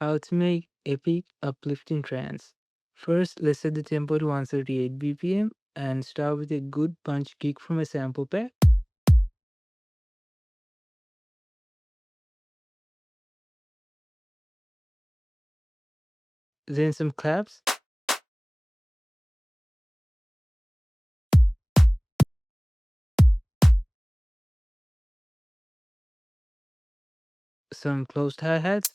How to make Epic Uplifting Trance. First, let's set the tempo to 138 BPM and start with a good punch kick from a sample pack. Then some claps, some closed hi-hats,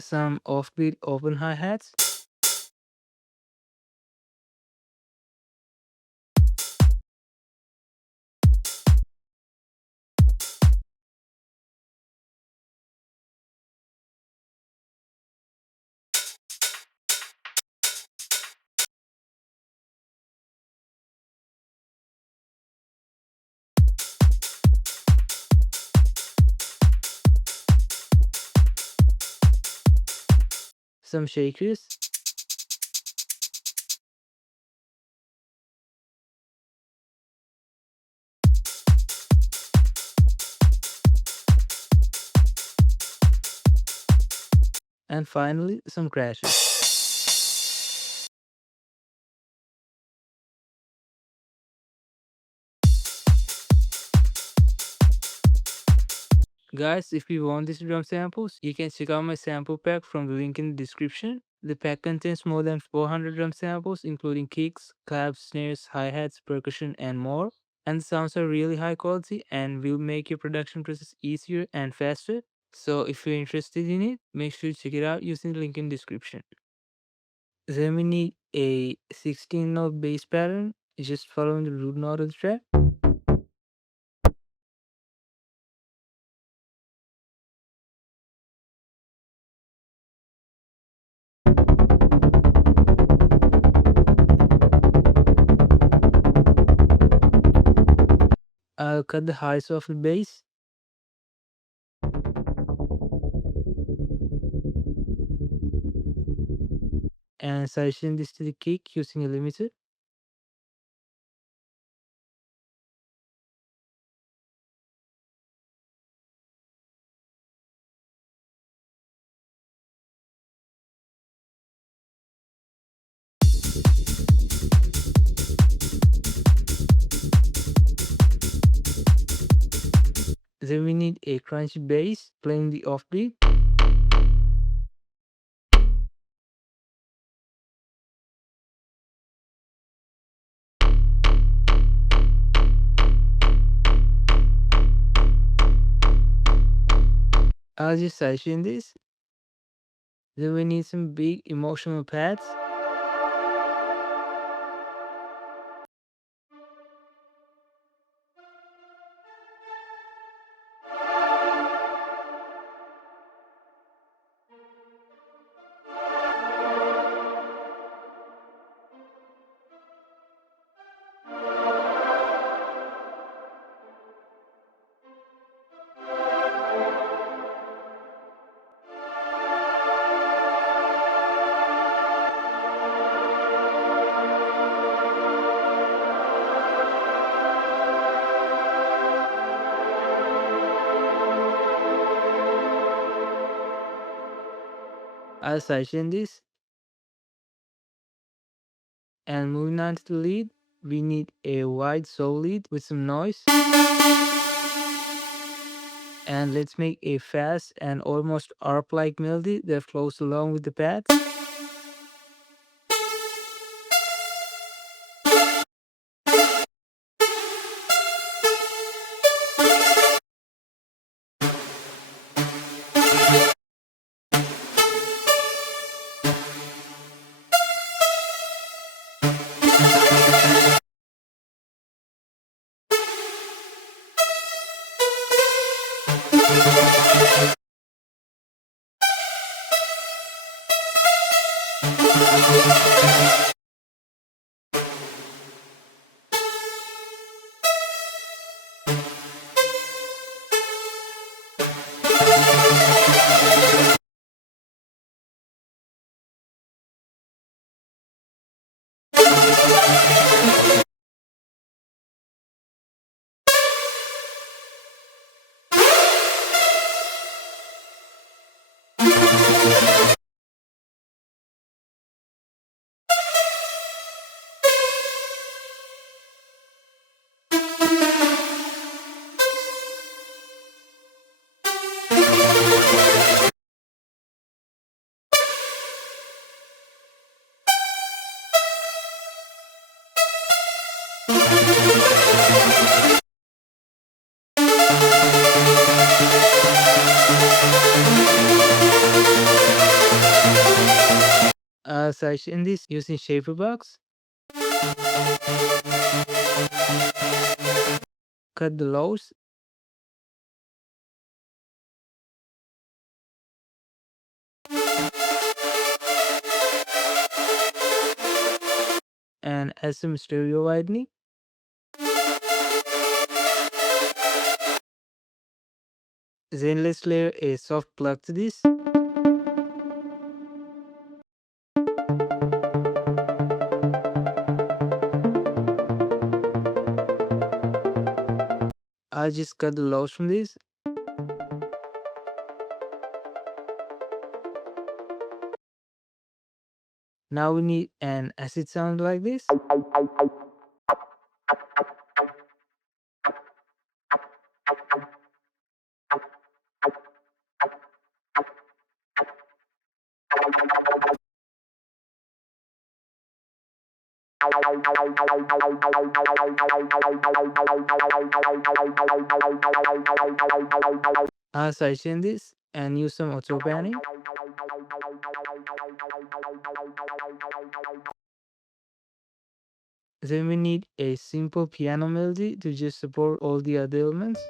some offbeat open hi-hats, some shakers, and finally some crashes. Guys, if you want these drum samples, you can check out my sample pack from the link in the description. The pack contains more than 400 drum samples, including kicks, claps, snares, hi-hats, percussion, and more. And the sounds are really high quality and will make your production process easier and faster. So if you're interested in it, make sure to check it out using the link in the description. Then we need a 16-note bass pattern, just following the root note of the track. I'll cut the highs off the bass and session this to the kick using a limiter. Then we need a crunchy bass playing the offbeat. I'll just session this. Then we need some big emotional pads. I'll session this. And moving on to the lead, we need a wide soul lead with some noise. And let's make a fast and almost ARP-like melody that flows along with the pads. sidechain this using shaper box. Cut the lows. And add some stereo widening. Then let's layer a soft plug to this. I'll just cut the lows from this. Now we need an acid sound like this. I'll sidechain this and use some auto panning. Then we need a simple piano melody to just support all the other elements.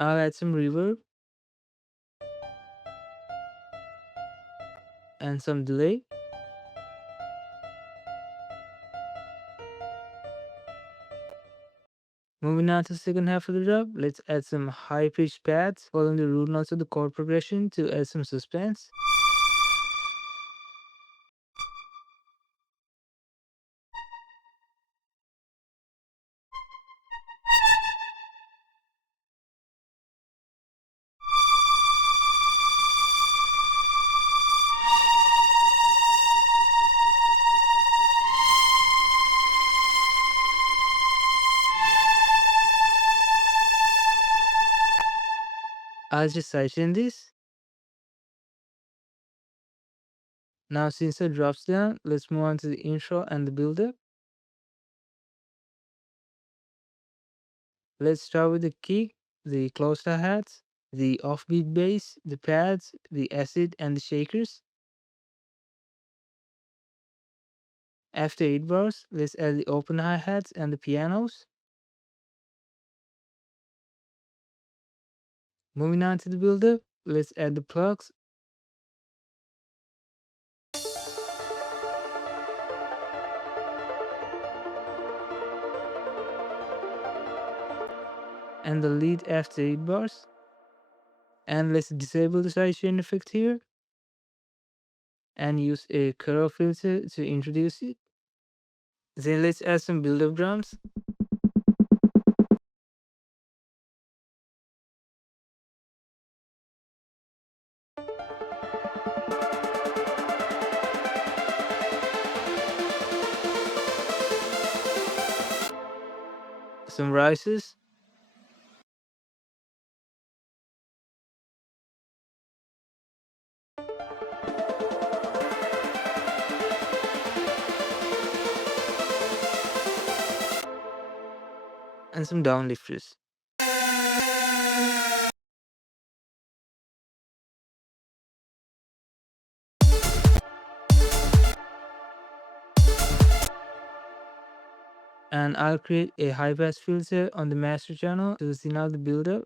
I'll add some reverb and some delay. Moving on to the second half of the drop, let's add some high-pitched pads following the root notes of the chord progression to add some suspense. I'll just sidechain this. Now since it drops down, let's move on to the intro and the build-up. Let's start with the kick, the closed hi-hats, the offbeat bass, the pads, the acid, and the shakers. After 8 bars, let's add the open hi-hats and the pianos. Moving on to the build-up, let's add the plugs, and the lead after 8 bars. And let's disable the sidechain effect here and use a cutoff filter to introduce it. Then let's add some build-up drums. Some rises. And some downlifters. And I'll create a high pass filter on the master channel to thin out the build-up.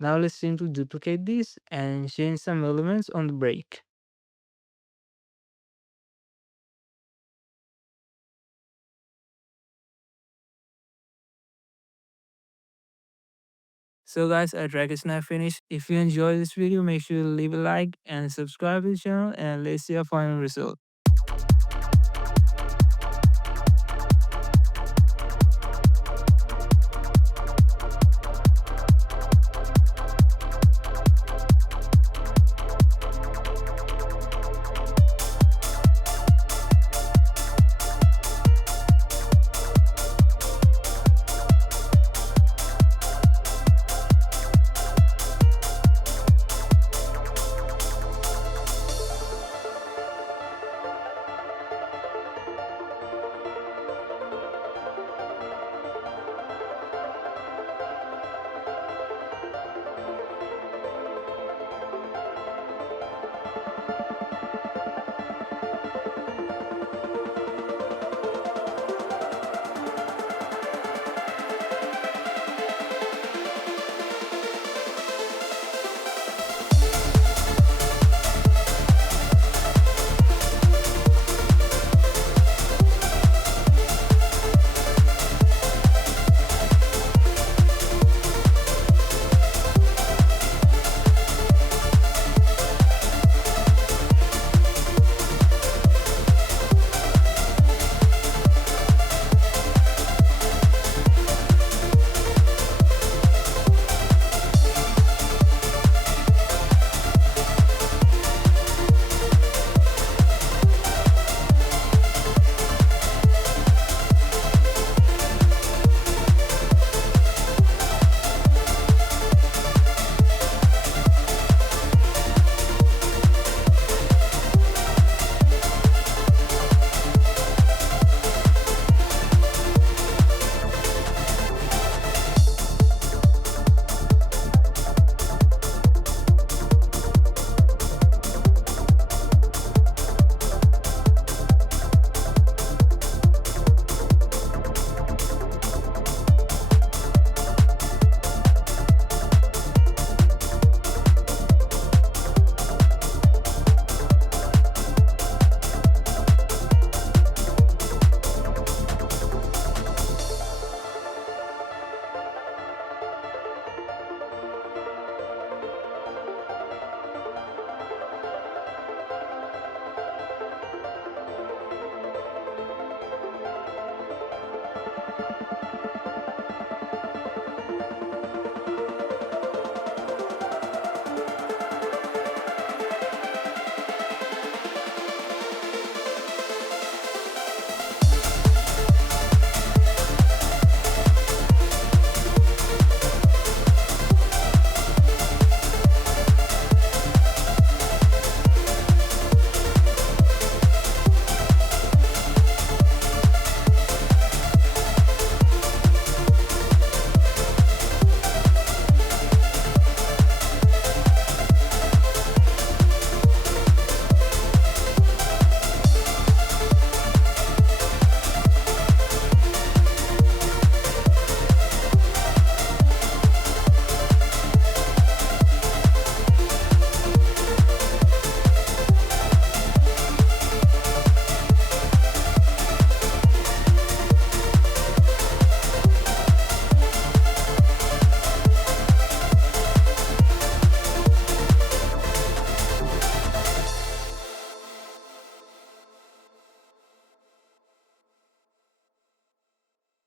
Now let's simply duplicate this and change some elements on the break. So guys, our track is now finished. If you enjoyed this video, make sure to leave a like and subscribe to the channel, and let's see our final result.